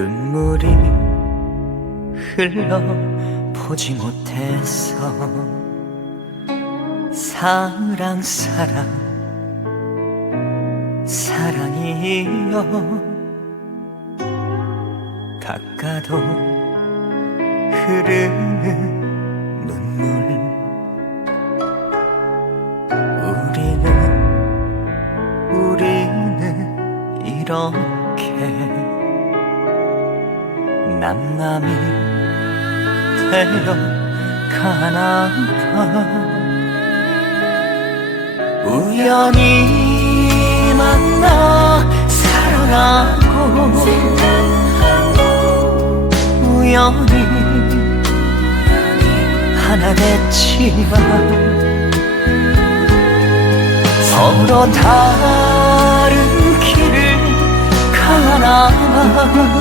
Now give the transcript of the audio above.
눈물이 흘러 보지 못해서 사랑 사랑 사랑이여. 닦아도 흐르는 눈물. 우리는 우리는 이렇게 남남이 되어 가나 봐 우연히 만나 사랑하고 우연히 하나 됐지만 서로 다른 길을 가나 봐